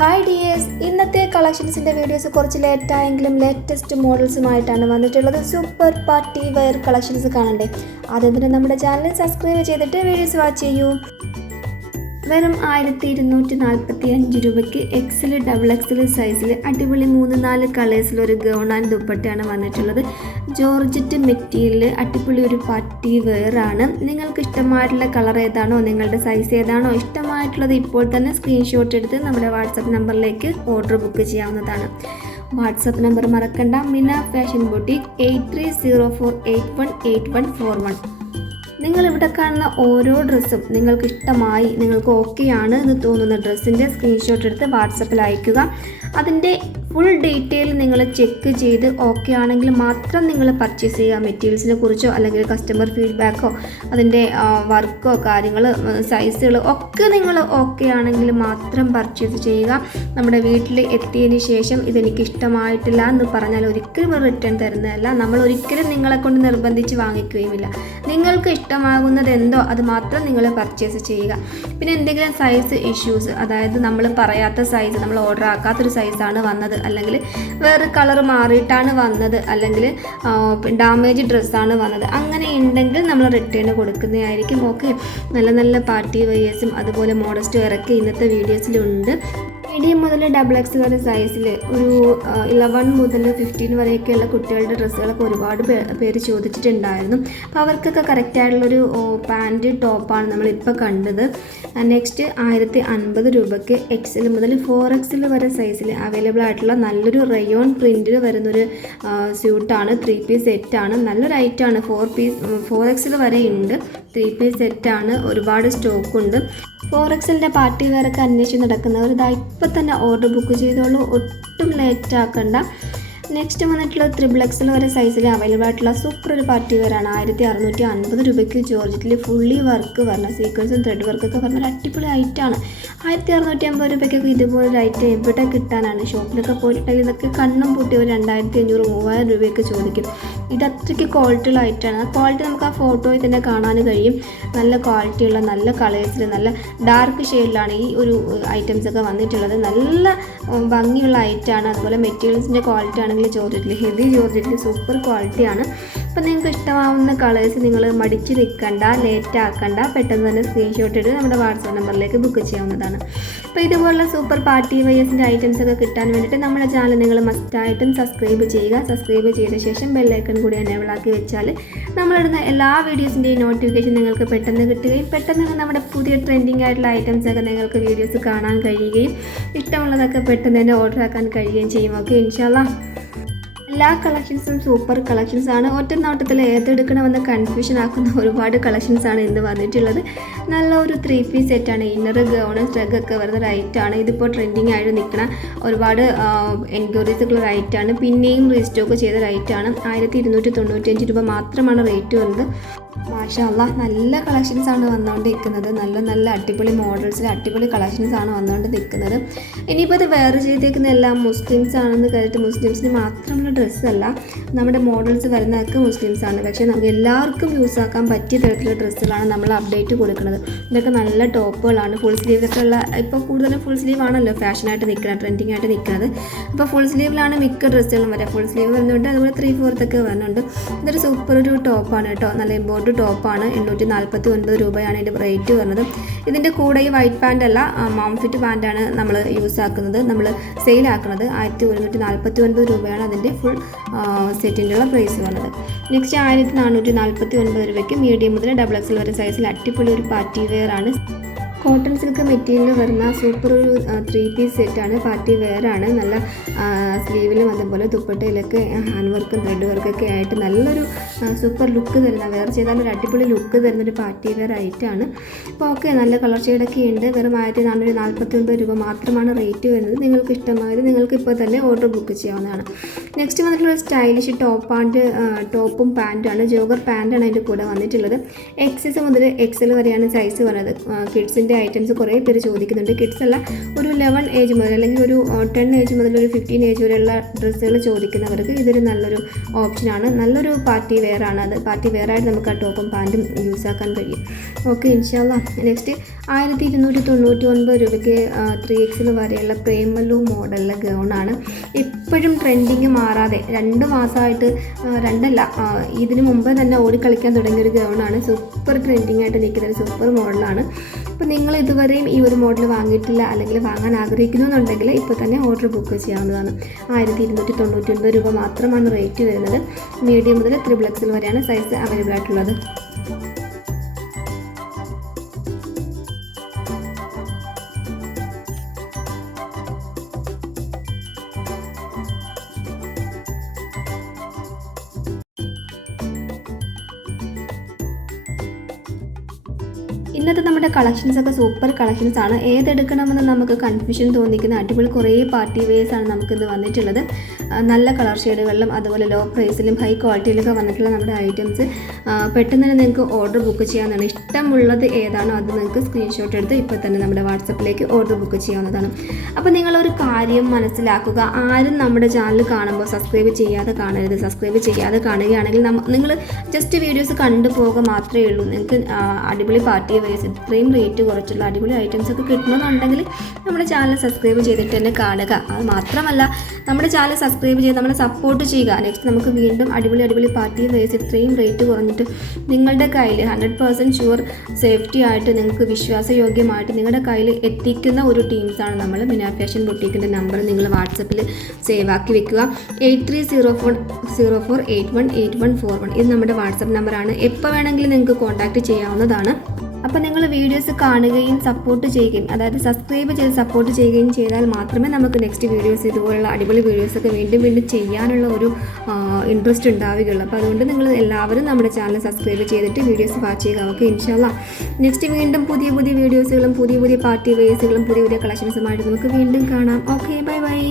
Hi dears, ഇന്നത്തെ കളക്ഷൻസിൻ്റെ videos കുറച്ച് ലേറ്റായെങ്കിലും latest മോഡൽസുമായിട്ടാണ് വന്നിട്ടുള്ളത്. സൂപ്പർ പാർട്ടി വെയർ കളക്ഷൻസ് കാണണ്ടേ? ആദ്യം തന്നെ നമ്മുടെ ചാനൽ സബ്സ്ക്രൈബ് ചെയ്തിട്ട് വീഡിയോസ് വാച്ച് ചെയ്യൂ. വെറും 1245 രൂപയ്ക്ക് എക്സൽ ഡബിൾ എക്സൽ സൈസിൽ അടിപൊളി 3-4 കളേഴ്സിലൊരു ഗൗൺ ആൻഡ് ദുപ്പട്ടയാണ് വന്നിട്ടുള്ളത്. ജോർജറ്റ് മെറ്റീരിയൽ അടിപൊളി ഒരു പാർട്ടി വെയർ ആണ്. നിങ്ങൾക്ക് ഇഷ്ടമായിട്ടുള്ള കളർ ഏതാണോ, നിങ്ങളുടെ സൈസ് ഏതാണോ ഇഷ്ടമായിട്ടുള്ളത് ഇപ്പോൾ തന്നെ സ്ക്രീൻഷോട്ട് എടുത്ത് നമ്മുടെ വാട്സപ്പ് നമ്പറിലേക്ക് ഓർഡർ ബുക്ക് ചെയ്യാവുന്നതാണ്. വാട്സപ്പ് നമ്പർ മറക്കണ്ട, മിന ഫാഷൻ ബുട്ടീക്ക് 8304818141. നിങ്ങളിവിടെ കാണുന്ന ഓരോ ഡ്രസ്സും നിങ്ങൾക്ക് ഇഷ്ടമായി, നിങ്ങൾക്ക് ഓക്കെയാണ് എന്ന് തോന്നുന്ന ഡ്രസ്സിൻ്റെ സ്ക്രീൻഷോട്ട് എടുത്ത് വാട്സപ്പിൽ അയയ്ക്കുക. അതിൻ്റെ ഫുൾ ഡീറ്റെയിൽ നിങ്ങൾ ചെക്ക് ചെയ്ത് ഓക്കെ ആണെങ്കിൽ മാത്രം നിങ്ങൾ പർച്ചേസ് ചെയ്യുക. മെറ്റീരിയൽസിനെ കുറിച്ചോ അല്ലെങ്കിൽ കസ്റ്റമർ ഫീഡ്ബാക്കോ അതിൻ്റെ വർക്കോ കാര്യങ്ങൾ സൈസുകൾ ഒക്കെ നിങ്ങൾ ഓക്കെ ആണെങ്കിൽ മാത്രം പർച്ചേസ് ചെയ്യുക. നമ്മുടെ വീട്ടിൽ എത്തിയതിന് ശേഷം ഇതെനിക്ക് ഇഷ്ടമായിട്ടില്ല എന്ന് പറഞ്ഞാൽ ഒരിക്കലും റിട്ടേൺ തരുന്നതല്ല. നമ്മൾ ഒരിക്കലും നിങ്ങളെ കൊണ്ട് നിർബന്ധിച്ച് വാങ്ങിക്കുകയുമില്ല. നിങ്ങൾക്ക് ഇഷ്ടമാകുന്നത് എന്തോ അത് മാത്രം നിങ്ങൾ പർച്ചേസ് ചെയ്യുക. പിന്നെ എന്തെങ്കിലും സൈസ് ഇഷ്യൂസ്, അതായത് നമ്മൾ പറയാത്ത സൈസ്, നമ്മൾ ഓർഡർ ആക്കാത്തൊരു സൈസാണ് വന്നത്, അല്ലെങ്കിൽ വേറെ കളർ മാറിയിട്ടാണ് വന്നത്, അല്ലെങ്കിൽ ഡാമേജ് ഡ്രസ്സാണ് വന്നത്, അങ്ങനെ ഉണ്ടെങ്കിൽ നമ്മൾ റിട്ടേൺ കൊടുക്കുന്നതായിരിക്കും. ഓക്കെ, നല്ല നല്ല പാർട്ടി വെയേഴ്സും അതുപോലെ മോഡസ്റ്റ് വെയറൊക്കെ ഇന്നത്തെ വീഡിയോസിലുണ്ട്. മീഡിയം മുതൽ ഡബിൾ എക്സ് വരെ സൈസിൽ ഒരു 11 മുതൽ 15 വരെയൊക്കെയുള്ള കുട്ടികളുടെ ഡ്രസ്സുകളൊക്കെ ഒരുപാട് പേര് ചോദിച്ചിട്ടുണ്ടായിരുന്നു. അപ്പോൾ അവർക്കൊക്കെ കറക്റ്റായിട്ടുള്ളൊരു പാൻറ്റ് ടോപ്പാണ് നമ്മളിപ്പോൾ കണ്ടത്. നെക്സ്റ്റ് 1050 രൂപയ്ക്ക് എക്സൽ മുതൽ 4XL വരെ സൈസിൽ അവൈലബിൾ ആയിട്ടുള്ള നല്ലൊരു റയോൺ പ്രിൻറ്റിൽ വരുന്നൊരു സ്യൂട്ടാണ്. 3 പീസ് സെറ്റാണ്. നല്ലൊരു ഐറ്റമാണ്. 4XL വരെ ഉണ്ട്. 3 പീസ് സെറ്റാണ്. ഒരുപാട് സ്റ്റോക്കുണ്ട്. 4XLൻ്റെ പാർട്ടി വെയറൊക്കെ അന്വേഷിച്ച് നടക്കുന്നവർ ഇതാ ഇപ്പം തന്നെ ഓർഡർ ബുക്ക് ചെയ്തോളൂ, ഒട്ടും ലേറ്റ് ആക്കണ്ട. നെക്സ്റ്റ് വന്നിട്ടുള്ളത് 3XL വരെ സൈസിൽ അവൈലബിൾ ആയിട്ടുള്ള സൂപ്പർ ഒരു പാർട്ടി വെയറാണ്. 1650 രൂപയ്ക്ക് ജോർജറ്റിൽ ഫുള്ളി വർക്ക് പറഞ്ഞ സീക്വൻസും ത്രെഡ് വർക്കൊക്കെ പറഞ്ഞൊരു അടിപൊളി ഐറ്റമാണ്. 1650 രൂപയ്ക്കൊക്കെ ഇതുപോലൊരു ഐറ്റം എവിടെ കിട്ടാനാണ്? ഷോപ്പിലൊക്കെ പോയിട്ടുണ്ടെങ്കിൽ ഇതൊക്കെ കണ്ണും പൂട്ടി ഒരു 2500-3000 രൂപയൊക്കെ ചോദിക്കും. ഇത് അത്രയ്ക്ക് ക്വാളിറ്റിയുള്ള ഐറ്റമാണ്. ആ ക്വാളിറ്റി നമുക്ക് ആ ഫോട്ടോയിൽ തന്നെ കാണാൻ കഴിയും. നല്ല ക്വാളിറ്റിയുള്ള നല്ല കളേഴ്സിൽ നല്ല ഡാർക്ക് ഷെയ്ഡിലാണ് ഈ ഒരു ഐറ്റംസൊക്കെ വന്നിട്ടുള്ളത്. നല്ല ഭംഗിയുള്ള ഐറ്റമാണ്. അതുപോലെ മെറ്റീരിയൽസിൻ്റെ ക്വാളിറ്റി ആണെങ്കിൽ ജോർജറ്റിൽ ഹെവി ജോർജറ്റിൽ സൂപ്പർ ക്വാളിറ്റിയാണ്. അപ്പോൾ നിങ്ങൾക്ക് ഇഷ്ടമാവുന്ന കളേഴ്സ് നിങ്ങൾ മടിച്ച് നിൽക്കണ്ട, ലേറ്റ് ആക്കണ്ട, പെട്ടെന്ന് തന്നെ സ്ക്രീൻഷോട്ട് എടുത്ത് നമ്മുടെ വാട്സാപ്പ് നമ്പറിലേക്ക് ബുക്ക് ചെയ്യാവുന്നതാണ്. അപ്പോൾ ഇതുപോലുള്ള സൂപ്പർ പാർട്ടി വെയേഴ്സിൻ്റെ ഐറ്റംസൊക്കെ കിട്ടാൻ വേണ്ടിയിട്ട് നമ്മുടെ ചാനൽ നിങ്ങൾ മസ്റ്റായിട്ടും സബ്സ്ക്രൈബ് ചെയ്യുക. സബ്സ്ക്രൈബ് ചെയ്ത ശേഷം ബെല്ലൈക്കൺ കൂടി എനേബിൾ ആക്കി വെച്ചാൽ നമ്മളിടുന്ന എല്ലാ വീഡിയോസിൻ്റെയും നോട്ടിഫിക്കേഷൻ നിങ്ങൾക്ക് പെട്ടെന്ന് കിട്ടുകയും പെട്ടെന്ന് തന്നെ നമ്മുടെ പുതിയ ട്രെൻഡിങ് ആയിട്ടുള്ള ഐറ്റംസൊക്കെ നിങ്ങൾക്ക് വീഡിയോസ് കാണാൻ കഴിയുകയും ഇഷ്ടമുള്ളതൊക്കെ പെട്ടെന്ന് തന്നെ ഓർഡർ ആക്കാൻ കഴിയുകയും ചെയ്യും. ഓക്കെ, ഇൻഷാല്ലാഹ്. എല്ലാ കളക്ഷൻസും സൂപ്പർ കളക്ഷൻസാണ്. ഒറ്റ നോട്ടത്തിൽ ഏതെടുക്കണമെന്ന് കൺഫ്യൂഷൻ ആക്കുന്ന ഒരുപാട് കളക്ഷൻസാണ് ഇന്ന് വന്നിട്ടുള്ളത്. നല്ല ഒരു 3 പീസ് സെറ്റാണ്. ഇന്നർ ഗൗണ് സ്ട്രഗൊക്കെ വരുന്ന റൈറ്റാണ്. ഇതിപ്പോൾ ട്രെൻഡിങ് ആയിട്ട് നിൽക്കുന്ന ഒരുപാട് എൻക്വയറീസുള്ള റൈറ്റാണ്. പിന്നെയും റീസ്റ്റോക്ക് ചെയ്ത റൈറ്റാണ്. 1295 രൂപ മാത്രമാണ് റേറ്റ് വരുന്നത്. മാഷാ അല്ലാഹ്, നല്ല കളക്ഷൻസാണ് വന്നുകൊണ്ടിരിക്കുന്നത്. നല്ല നല്ല അടിപൊളി മോഡൽസിൽ അടിപൊളി കളക്ഷൻസാണ് വന്നുകൊണ്ട് നിൽക്കുന്നത്. ഇനിയിപ്പോൾ ഇത് വെയർ ചെയ്തേക്കുന്ന എല്ലാം മുസ്ലിംസ് ആണെന്ന് കരുതി മുസ്ലിംസിന് മാത്രമുള്ള ഡ്രസ്സല്ല, നമ്മുടെ മോഡൽസ് വരുന്നതൊക്കെ മുസ്ലിംസാണ്. പക്ഷേ നമുക്ക് എല്ലാവർക്കും യൂസ് ആക്കാൻ പറ്റിയ തരത്തിലുള്ള ഡ്രസ്സുകളാണ് നമ്മൾ അപ്ഡേറ്റ് കൊടുക്കുന്നത്. ഇതൊക്കെ നല്ല ടോപ്പുകളാണ്. ഫുൾ സ്ലീവൊക്കെ ഉള്ള, ഇപ്പോൾ കൂടുതലും ഫുൾ സ്ലീവ് ആണല്ലോ ഫാഷനായിട്ട് നിൽക്കുന്നത്, ട്രെൻഡിങ് ആയിട്ട് നിൽക്കുന്നത്. അപ്പോൾ ഫുൾ സ്ലീവിലാണ് മിക്ക ഡ്രസ്സുകളും വരിക. ഫുൾ സ്ലീവ് വരുന്നുണ്ട്, അതുപോലെ 3/4 വരുന്നുണ്ട്. ഇതൊരു സൂപ്പർ ഒരു ടോപ്പാണ് കേട്ടോ. നല്ല എംബോർഡ് ടോപ്പാണ്. 849 രൂപയാണ് ഇതിൻ്റെ റേറ്റ് വരുന്നത്. ഇതിൻ്റെ കൂടെ ഈ വൈറ്റ് പാൻ്റ് അല്ല, മൗം ഫിറ്റ് പാൻ്റാണ് നമ്മൾ യൂസ് ആക്കുന്നത്, നമ്മൾ സെയിലാക്കുന്നത്. 1149 രൂപയാണ് അതിൻ്റെ ഫുൾ സെറ്റിൻ്റെ ഉള്ള പ്രൈസ് വരുന്നത്. നെക്സ്റ്റ് 1449 രൂപയ്ക്ക് മീഡിയം മുതൽ ഡബിൾ എക്സൽ വരെ സൈസിൽ അടിപൊളി ഒരു പാർട്ടി വെയർ ആണ്. കോട്ടൺ സിൽക്ക് മെറ്റീരിയൽ വരുന്ന സൂപ്പർ ഒരു 3 പീസ് സെറ്റാണ്. പാർട്ടി വെയറാണ്. നല്ല സ്ലീവിലും അതുപോലെ ദുപ്പട്ടയിലൊക്കെ ഹാൻഡ് വർക്കും ത്രെഡ് വർക്കൊക്കെ ആയിട്ട് നല്ലൊരു സൂപ്പർ ലുക്ക് തരുന്ന, വെയർ ചെയ്താൽ ഒരു അടിപൊളി ലുക്ക് തരുന്നൊരു പാർട്ടി വെയർ ആയിട്ടാണ്. അപ്പോൾ ഓക്കെ, നല്ല കളർ ഷെയ്ഡൊക്കെ ഉണ്ട്. വെറും 1449 രൂപ മാത്രമാണ് റേറ്റ് വരുന്നത്. നിങ്ങൾക്ക് ഇഷ്ടമായത് നിങ്ങൾക്ക് ഇപ്പോൾ തന്നെ ഓർഡർ ബുക്ക് ചെയ്യാവുന്നതാണ്. നെക്സ്റ്റ് വന്നിട്ടുള്ള സ്റ്റൈലിഷ് ടോപ്പും പാൻറ്റാണ്. ജോഗർ പാൻറ്റാണ് അതിൻ്റെ കൂടെ വന്നിട്ടുള്ളത്. XS മുതൽ XL വരെയാണ് സൈസ് വരുന്നത്. കിഡ്സിൻ്റെ ഐറ്റംസ് കുറേ പേര് ചോദിക്കുന്നുണ്ട്. കിഡ്സ് അല്ല, ഒരു 11 ഏജ് മുതൽ അല്ലെങ്കിൽ ഒരു 10 ഏജ് മുതൽ ഒരു 15 ഏജ് വരെയുള്ള ഡ്രസ്സുകൾ ചോദിക്കുന്നവർക്ക് ഇതൊരു നല്ലൊരു ഓപ്ഷനാണ്. നല്ലൊരു പാർട്ടി വെയർ ആണ്. അത് പാർട്ടി വെയർ ആയിട്ട് നമുക്ക് ആ ടോപ്പും പാൻറ്റും യൂസ് ആക്കാൻ കഴിയും. ഓക്കെ, ഇൻഷാല്ലാ. നെക്സ്റ്റ് 1299 രൂപയ്ക്ക് 3XL വരെയുള്ള പ്രേമലു മോഡലിലെ ഗൗണാണ്. എപ്പോഴും ട്രെൻഡിങ് മാറാതെ 2 മാസമായിട്ട്, രണ്ടല്ല, ഇതിന് മുമ്പ് തന്നെ ഓടിക്കളിക്കാൻ തുടങ്ങിയൊരു ഗൗണാണ്. സൂപ്പർ ട്രെൻഡിങ് ആയിട്ട് നിൽക്കുന്ന ഒരു സൂപ്പർ മോഡലാണ്. അപ്പോൾ നിങ്ങൾ ഇതുവരെയും ഈ ഒരു മോഡൽ വാങ്ങിയിട്ടില്ല അല്ലെങ്കിൽ വാങ്ങാൻ ആഗ്രഹിക്കുന്നുണ്ടെങ്കിൽ ഇപ്പോൾ തന്നെ ഓർഡർ ബുക്ക് ചെയ്യാവുന്നതാണ്. 1299 രൂപ മാത്രമാണ് റേറ്റ് വരുന്നത്. മീഡിയം മുതൽ 3XL വരെയാണ് സൈസ് അവൈലബിൾ ആയിട്ടുള്ളത്. ഇന്നത്തെ നമ്മുടെ കളക്ഷൻസൊക്കെ സൂപ്പർ കളക്ഷൻസാണ്. ഏതെടുക്കണമെന്ന് നമുക്ക് കൺഫ്യൂഷൻ തോന്നിക്കുന്ന അടിപൊളി കുറേ പാർട്ടി വെയേഴ്സാണ് നമുക്കിത് വന്നിട്ടുള്ളത്. നല്ല കളർ ഷെയ്ഡുകളിലും അതുപോലെ ലോ പ്രൈസിലും ഹൈ ക്വാളിറ്റിയിലൊക്കെ വന്നിട്ടുള്ള നമ്മുടെ ഐറ്റംസ് പെട്ടെന്ന് തന്നെ നിങ്ങൾക്ക് ഓർഡർ ബുക്ക് ചെയ്യാവുന്നതാണ്. ഇഷ്ടമുള്ളത് ഏതാണോ അത് നിങ്ങൾക്ക് സ്ക്രീൻഷോട്ട് എടുത്ത് ഇപ്പോൾ തന്നെ നമ്മുടെ വാട്സപ്പിലേക്ക് ഓർഡർ ബുക്ക് ചെയ്യാവുന്നതാണ്. അപ്പോൾ നിങ്ങളൊരു കാര്യം മനസ്സിലാക്കുക, ആരും നമ്മുടെ ചാനൽ കാണുമ്പോൾ സബ്സ്ക്രൈബ് ചെയ്യാതെ കാണരുത്. സബ്സ്ക്രൈബ് ചെയ്യാതെ കാണുകയാണെങ്കിൽ നിങ്ങൾ ജസ്റ്റ് വീഡിയോസ് കണ്ടു പോകുക മാത്രമേ ഉള്ളൂ. നിങ്ങൾക്ക് അടിപൊളി പാർട്ടി വെയേഴ്സ് ഇത്രയും റേറ്റ് കുറച്ചുള്ള അടിപൊളി ഐറ്റംസ് ഒക്കെ കിട്ടണമെന്നുണ്ടെങ്കിൽ നമ്മുടെ ചാനൽ സബ്സ്ക്രൈബ് ചെയ്തിട്ട് തന്നെ കാണുക. അത് മാത്രമല്ല, നമ്മുടെ ചാനൽ സബ്സ്ക്രൈബ് ചെയ്ത് നമ്മളെ സപ്പോർട്ട് ചെയ്യുക. നെക്സ്റ്റ് നമുക്ക് വീണ്ടും അടിപൊളി പാർട്ടി വെയേഴ്സ് ഇത്രയും റേറ്റ് കുറഞ്ഞിട്ട് നിങ്ങളുടെ കയ്യിൽ 100% ഷുവർ സേഫ്റ്റി ആയിട്ട് നിങ്ങൾക്ക് വിശ്വാസയോഗ്യമായിട്ട് നിങ്ങളുടെ കയ്യിൽ എത്തിക്കുന്ന ഒരു ടീംസാണ് നമ്മൾ. മിന ഫാഷൻ ബൊട്ടീക്കിൻ്റെ നമ്പർ നിങ്ങൾ വാട്സപ്പിൽ സേവ് ആക്കി വെക്കുക. 8304818141. ഇത് നമ്മുടെ വാട്സപ്പ് നമ്പറാണ്. എപ്പോൾ വേണമെങ്കിലും നിങ്ങൾക്ക് കോൺടാക്റ്റ് ചെയ്യാവുന്നതാണ്. അപ്പോൾ നിങ്ങൾ വീഡിയോസ് കാണുകയും സപ്പോർട്ട് ചെയ്യുകയും, അതായത് സബ്സ്ക്രൈബ് ചെയ്ത് സപ്പോർട്ട് ചെയ്യുകയും ചെയ്താൽ മാത്രമേ നമുക്ക് നെക്സ്റ്റ് വീഡിയോസ് ഇതുപോലുള്ള അടിപൊളി വീഡിയോസൊക്കെ വീണ്ടും ചെയ്യാനുള്ള ഒരു ഇൻട്രസ്റ്റ് ഉണ്ടാവുകയുള്ളൂ. അപ്പോൾ അതുകൊണ്ട് നിങ്ങൾ എല്ലാവരും നമ്മുടെ ചാനൽ സബ്സ്ക്രൈബ് ചെയ്തിട്ട് വീഡിയോസ് വാച്ച് ചെയ്യുക. ഓക്കെ, ഇൻഷാല്ലാ. നെക്സ്റ്റ് വീണ്ടും പുതിയ വീഡിയോസുകളും പുതിയ പാർട്ടി വെയേഴ്സുകളും പുതിയ കളക്ഷൻസുമായിട്ട് നമുക്ക് വീണ്ടും കാണാം. Okay, by.